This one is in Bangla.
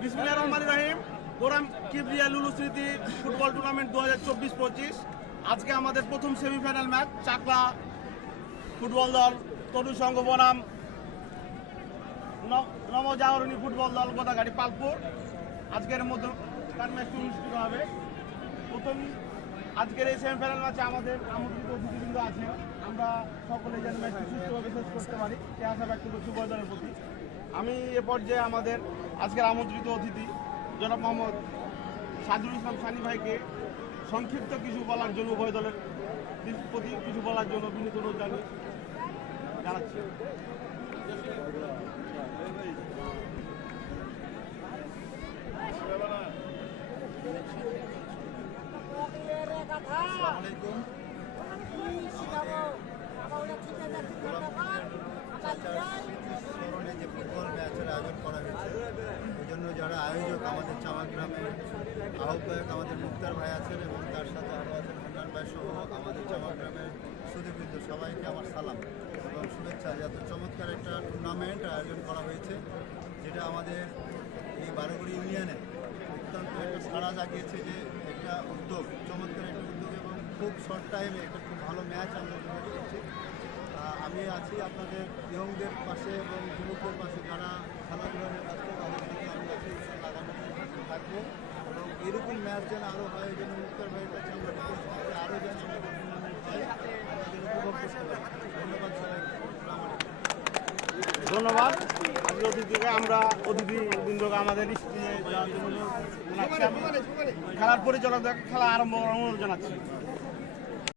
বিসমিল্লাহির রহমানির রহিম। গোরাম কিবরিয়া লুলু স্মৃতি ফুটবল টুর্নামেন্ট দু হাজার চব্বিশ পঁচিশ। আজকে আমাদের প্রথম সেমিফাইনাল ম্যাচ চাকলা ফুটবল দল তরু সংঘ বনাম নবজাগরণী ফুটবল দল, গোদাগাড়ি, পালপুর। আজকের মধ্যে তার ম্যাচটি অনুষ্ঠিত হবে। প্রথম আজকের এই সেমিফাইনাল ম্যাচে আমাদের আমন্ত্রিত অতিথিবৃন্দ আছে আমরা সকলে যেন ম্যাচটি সুস্থভাবে করতে পারি সে আশা ব্যক্ত করছি প্রতি। আমি এ পর্যায়ে আমাদের আজকের আমন্ত্রিত অতিথি, জনাব মোহাম্মদ সাজুল ইসলাম সানি ভাইকে সংক্ষিপ্ত কিছু বলার জন্য উভয় দলের প্রতি কিছু বলার জন্য বিনীত অনুরোধ জানাচ্ছি। আসসালামাইকুম স্মরণে যে ফুটবল ম্যাচের আয়োজন করা হয়েছে এই জন্য যারা আয়োজক আমাদের চামা গ্রামের আহ্বায়ক আমাদের মুক্তার ভাই আছেন এবং তার সাথে আরও আছেন হান্নান ভাই সহ আমাদের চামা গ্রামের সুদীবৃন্দ সবাইকে আমার সালাম এবং শুভেচ্ছা। এত চমৎকার একটা টুর্নামেন্ট আয়োজন করা হয়েছে, যেটা আমাদের এই বারোগুড়ি ইউনিয়নে অত্যন্ত একটা সাড়া জাগিয়েছে যে একটা উদ্যোগ, চমৎকার একটা উদ্যোগ এবং খুব শর্ট টাইমে একটা খুব ভালো ম্যাচ আমরা উপভোগ করছি আহ, আমি আছি আপনাদের ইয়ংদের পাশে এবং যুবকদের পাশে যারা খেলাধুলা নিয়ে ব্যস্ত, তাদের সাথে আমি আছি। দিনে থাকব। এবং এরকম ম্যাচ যেন আরও হয় জন্য মুক্তার ভাইয়ের কাছে আমরা রিকোয়েস্ট করি আরও যেন আমাদের ধন্যবাদ সবাইকে। ধন্যবাদ। আজকে অতিথিকে আমরা অতিথিবৃন্দকে আমাদের আমি খেলার পরিচালকদের খেলা আরম্ভ অনুরোধ জানাচ্ছি।